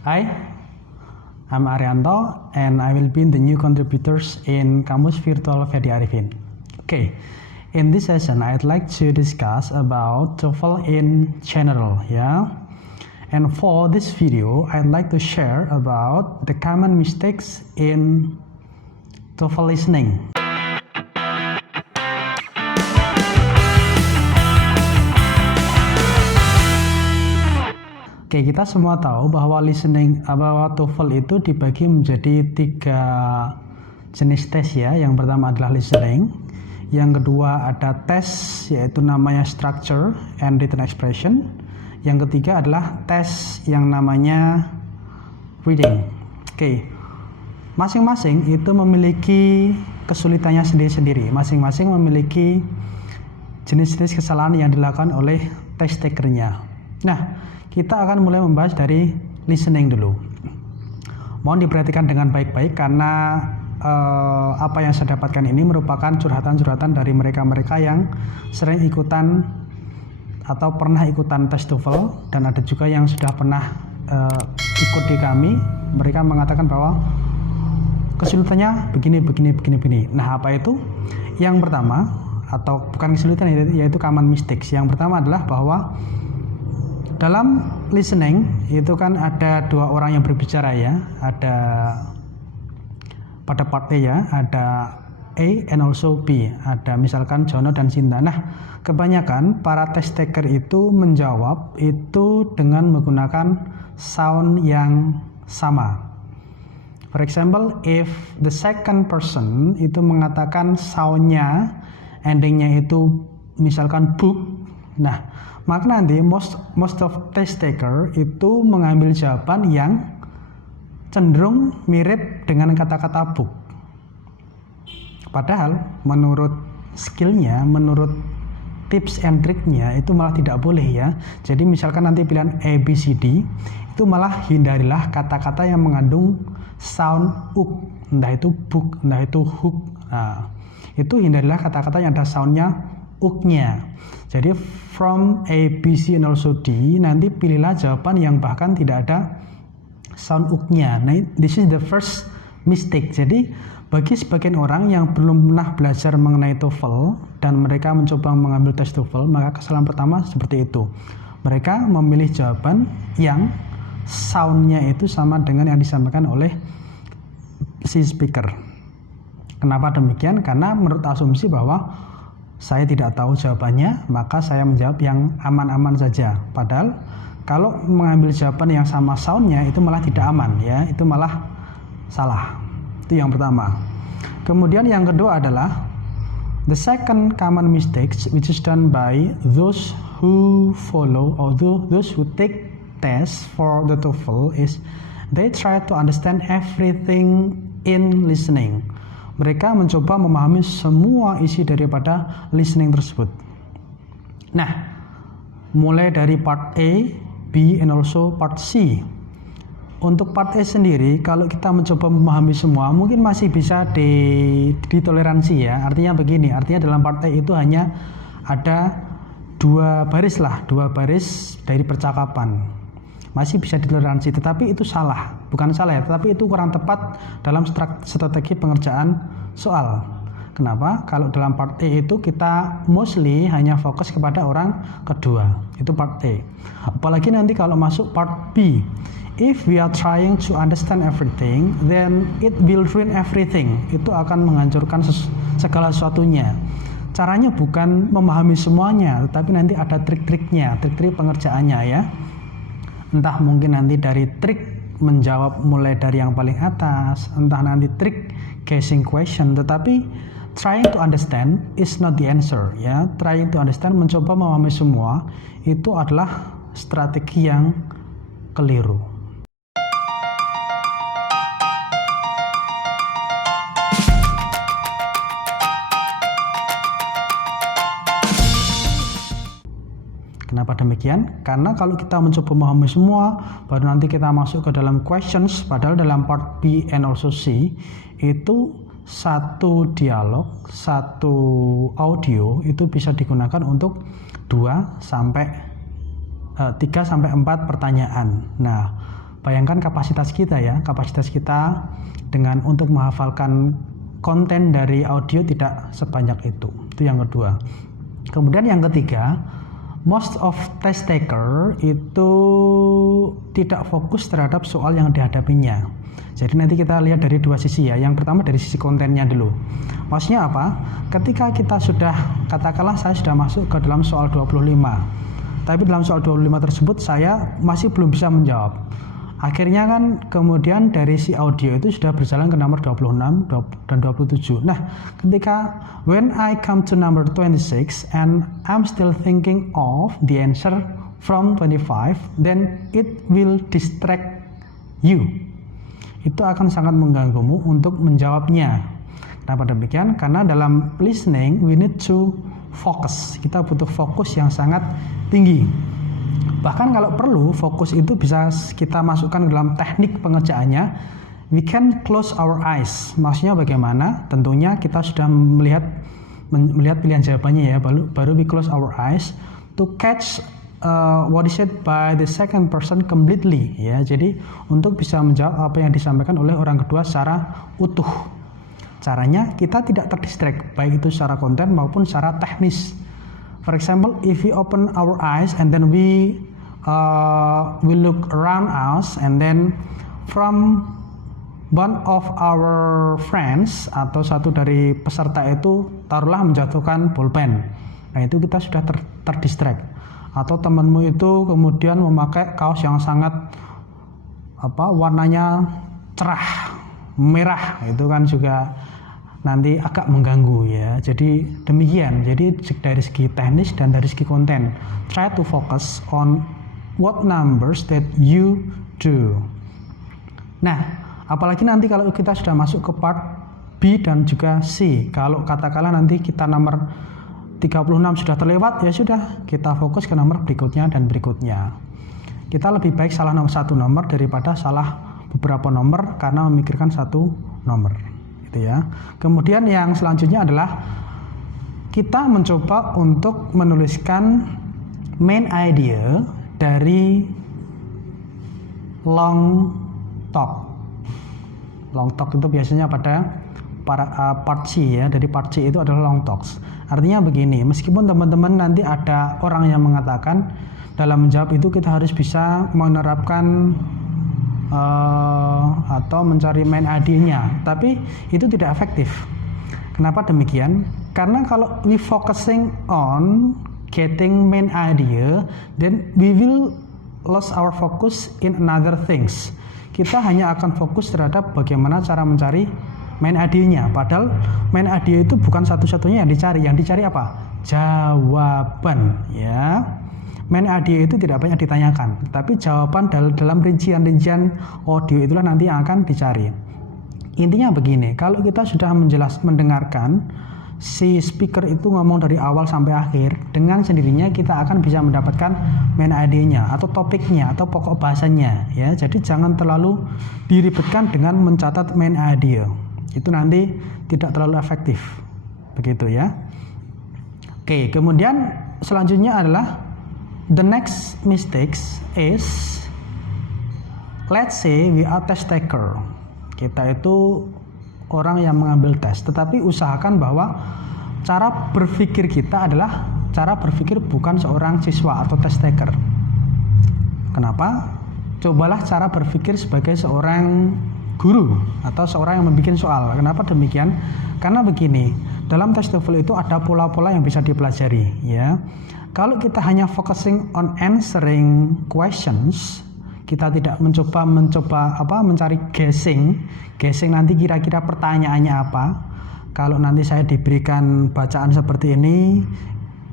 Hi, I'm Arianto and I will be the new contributors in Kamus Virtual Fedi Arifin. Okay, in this session I'd like to discuss about TOEFL in general, yeah. And for this video, I'd like to share about the common mistakes in TOEFL listening. Oke, kita semua tahu bahwa TOEFL itu dibagi menjadi 3 jenis tes ya. Yang pertama adalah listening, yang kedua ada tes yaitu namanya structure and written expression, yang ketiga adalah tes yang namanya reading. Oke, masing-masing itu memiliki kesulitannya sendiri-sendiri, masing-masing memiliki jenis-jenis kesalahan yang dilakukan oleh test takernya. Nah, kita akan mulai membahas dari listening dulu. Mohon diperhatikan dengan baik-baik karena apa yang saya dapatkan ini merupakan curhatan-curhatan dari mereka-mereka yang sering ikutan atau pernah ikutan tes TOEFL, dan ada juga yang sudah pernah ikut di kami. Mereka mengatakan bahwa kesulitannya begini. Nah, apa itu? Yang pertama, atau bukan kesulitan, yaitu common mistakes. Yang pertama adalah bahwa dalam listening itu kan ada 2 orang yang berbicara ya, ada pada part A ya, ada A and also B, ada misalkan Jono dan Sinta. Nah, kebanyakan para test taker itu menjawab itu dengan menggunakan sound yang sama. For example, if the second person itu mengatakan soundnya endingnya itu misalkan book, nah maka nanti most of test taker itu mengambil jawaban yang cenderung mirip dengan kata-kata book. Padahal menurut skillnya, menurut tips and triknya itu malah tidak boleh ya. Jadi misalkan nanti pilihan A, B, C, D, itu malah hindarilah kata-kata yang mengandung sound uk, entah itu book, entah itu hook. Nah, itu hindarilah kata-kata yang ada soundnya uk-nya. Jadi from A, B, C, and also D, nanti pilihlah jawaban yang bahkan tidak ada sound uk-nya. Nah, this is the first mistake. Jadi bagi sebagian orang yang belum pernah belajar mengenai TOEFL dan mereka mencoba mengambil tes TOEFL, maka kesalahan pertama seperti itu. Mereka memilih jawaban yang sound-nya itu sama dengan yang disampaikan oleh si speaker. Kenapa demikian? Karena menurut asumsi bahwa saya tidak tahu jawabannya, maka saya menjawab yang aman-aman saja. Padahal kalau mengambil jawaban yang sama soundnya itu malah tidak aman ya, itu malah salah. Itu yang pertama. Kemudian yang kedua adalah the second common mistakes which is done by those who follow or those who take tests for the TOEFL is they try to understand everything in listening. Mereka mencoba memahami semua isi daripada listening tersebut. Nah, mulai dari part A, B, and also part C. Untuk part A sendiri, kalau kita mencoba memahami semua, mungkin masih bisa ditoleransi ya. Artinya begini, artinya dalam part A itu hanya ada 2 baris dari percakapan. Masih bisa ditoleransi, tetapi itu salah. Bukan salah ya, tetapi itu kurang tepat dalam strategi pengerjaan soal. Kenapa? Kalau dalam part A itu kita mostly hanya fokus kepada orang kedua. Itu part A. Apalagi nanti kalau masuk part B, if we are trying to understand everything, then it will ruin everything. Itu akan menghancurkan segala sesuatunya. Caranya bukan memahami semuanya, tetapi nanti ada trik-triknya, trik-trik pengerjaannya ya. Entah mungkin nanti dari trik menjawab mulai dari yang paling atas, entah nanti trik guessing question, tetapi trying to understand is not the answer ya. Trying to understand, mencoba memahami semua, itu adalah strategi yang keliru. Kenapa demikian? Karena kalau kita mencoba memahami semua, baru nanti kita masuk ke dalam questions, padahal dalam part B and also C, itu satu dialog, satu audio itu bisa digunakan untuk 3 sampai 4 pertanyaan. Nah, Bayangkan kapasitas kita ya, kapasitas kita dengan untuk menghafalkan konten dari audio tidak sebanyak itu. Itu yang kedua. Kemudian yang ketiga, most of test taker itu tidak fokus terhadap soal yang dihadapinya. Jadi nanti kita lihat dari dua sisi ya. Yang pertama dari sisi kontennya dulu. Maksudnya apa? Ketika kita sudah, katakanlah saya sudah masuk ke dalam soal 25. Tapi dalam soal 25 tersebut saya masih belum bisa menjawab. Akhirnya kan kemudian dari si audio itu sudah berjalan ke nomor 26 dan 27. Nah, ketika when I come to number 26 and I'm still thinking of the answer from 25, then it will distract you. Itu akan sangat mengganggumu untuk menjawabnya. Kenapa demikian? Karena dalam listening we need to focus. Kita butuh fokus yang sangat tinggi. Bahkan kalau perlu, fokus itu bisa kita masukkan dalam teknik pengerjaannya. We can close our eyes. Maksudnya bagaimana? Tentunya kita sudah melihat pilihan jawabannya ya. Baru we close our eyes to catch what is said by the second person completely. Ya, jadi untuk bisa menjawab apa yang disampaikan oleh orang kedua secara utuh. Caranya kita tidak terdistract, baik itu secara konten maupun secara teknis. For example, if we open our eyes and then we look around us and then from one of our friends atau satu dari peserta itu taruhlah menjatuhkan bolpen. Nah, itu kita sudah terdistract. Atau temanmu itu kemudian memakai kaos yang sangat warnanya cerah, merah, itu kan juga nanti agak mengganggu ya. Jadi demikian. Jadi dari segi teknis dan dari segi konten, try to focus on what numbers that you do. Nah, apalagi nanti kalau kita sudah masuk ke part B dan juga C. Kalau katakanlah nanti kita nomor 36 sudah terlewat, ya sudah, kita fokus ke nomor berikutnya dan berikutnya. Kita lebih baik salah satu nomor daripada salah beberapa nomor karena memikirkan satu nomor. Gitu ya. Kemudian yang selanjutnya adalah kita mencoba untuk menuliskan main idea dari long talk. Long talk itu biasanya pada part C ya. Dari part C itu adalah long talks. Artinya begini, meskipun teman-teman nanti ada orang yang mengatakan dalam menjawab itu kita harus bisa menerapkan atau mencari main idea-nya, tapi itu tidak efektif. Kenapa demikian? Karena kalau we focusing on getting main idea, then we will lose our focus in another things. Kita hanya akan fokus terhadap bagaimana cara mencari main idea-nya. Padahal main idea itu bukan satu-satunya yang dicari. Yang dicari apa? Jawaban, ya. Main idea itu tidak banyak ditanyakan, tapi jawaban dalam rincian-rincian audio itulah nanti yang akan dicari. Intinya begini, kalau kita sudah mendengarkan si speaker itu ngomong dari awal sampai akhir, dengan sendirinya kita akan bisa mendapatkan main idea-nya atau topiknya atau pokok bahasanya ya. Jadi jangan terlalu diribetkan dengan mencatat main idea. Itu nanti tidak terlalu efektif. Begitu ya. Oke, kemudian selanjutnya adalah the next mistakes is, let's say we are test taker. Kita itu orang yang mengambil tes, tetapi usahakan bahwa cara berpikir kita adalah cara berpikir bukan seorang siswa atau test taker. Kenapa? Cobalah cara berpikir sebagai seorang guru atau seorang yang membuat soal. Kenapa demikian? Karena begini, dalam tes TOEFL itu ada pola-pola yang bisa dipelajari ya. Kalau kita hanya focusing on answering questions, kita tidak mencoba mencari guessing nanti kira-kira pertanyaannya apa. Kalau nanti saya diberikan bacaan seperti ini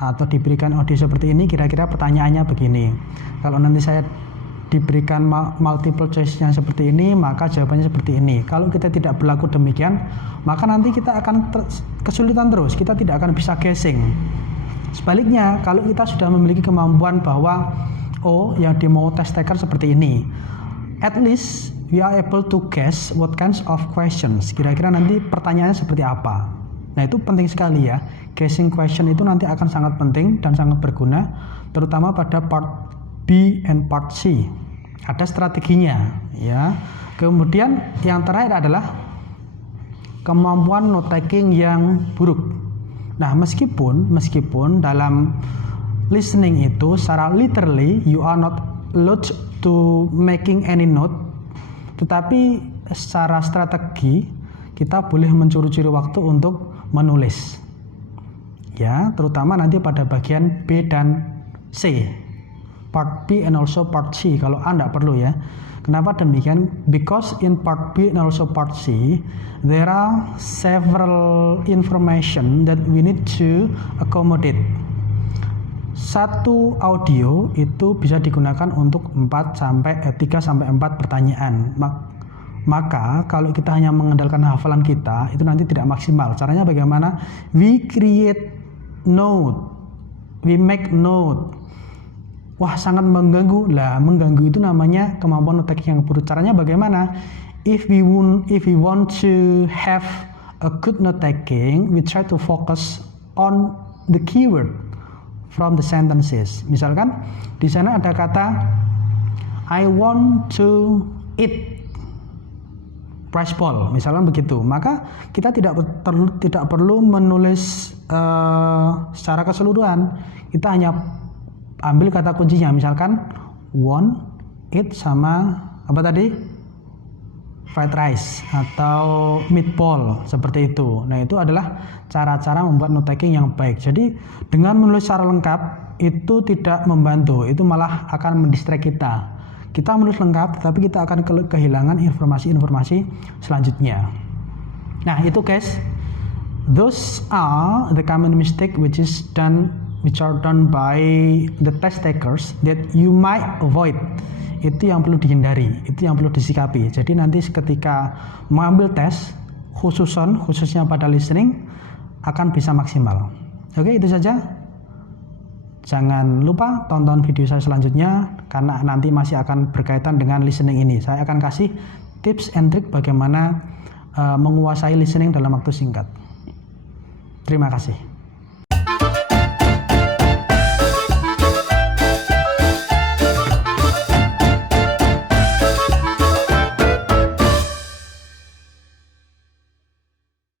atau diberikan audio seperti ini, kira-kira pertanyaannya begini. Kalau nanti saya diberikan multiple choice-nya seperti ini, maka jawabannya seperti ini. Kalau kita tidak berlaku demikian, maka nanti kita akan kesulitan terus. Kita tidak akan bisa guessing. Sebaliknya, kalau kita sudah memiliki kemampuan bahwa yang dimau test taker seperti ini, at least we are able to guess what kinds of questions. Kira-kira nanti pertanyaannya seperti apa. Nah, itu penting sekali ya. Guessing question itu nanti akan sangat penting dan sangat berguna, terutama pada part B and part C. ada strateginya ya. Kemudian yang terakhir adalah kemampuan note taking yang buruk. Nah, meskipun dalam listening itu secara literally you are not allowed to making any note, tetapi secara strategi kita boleh mencuri-curi waktu untuk menulis. Ya, terutama nanti pada bagian B dan C. Part B and also part C kalau Anda perlu ya. Kenapa demikian? Because in part B and also part C, there are several information that we need to accommodate. Satu audio itu bisa digunakan untuk 3 sampai 4 pertanyaan. Maka kalau kita hanya mengandalkan hafalan kita, itu nanti tidak maksimal. Caranya bagaimana? We create note, we make note. Wah, sangat mengganggu. Lah, mengganggu itu namanya kemampuan note taking yang buruk. Caranya bagaimana? If we want to have a good note taking, we try to focus on the keyword from the sentences. Misalkan di sana ada kata I want to eat rice ball, misalkan begitu. Maka kita tidak perlu menulis secara keseluruhan. Kita hanya ambil kata kuncinya, misalkan want, eat sama apa tadi? Fried rice atau meatball, seperti itu. Nah, itu adalah cara-cara membuat note taking yang baik. Jadi dengan menulis secara lengkap itu tidak membantu, itu malah akan mendistract kita. Kita menulis lengkap, tetapi kita akan kehilangan informasi-informasi selanjutnya. Nah, itu guys, those are the common mistake which are done by the test takers that you might avoid. Itu yang perlu dihindari, itu yang perlu disikapi. Jadi nanti ketika mengambil tes, khususnya pada listening, akan bisa maksimal. Oke, itu saja. Jangan lupa tonton video saya selanjutnya, karena nanti masih akan berkaitan dengan listening ini. Saya akan kasih tips and trick bagaimana menguasai listening dalam waktu singkat. Terima kasih.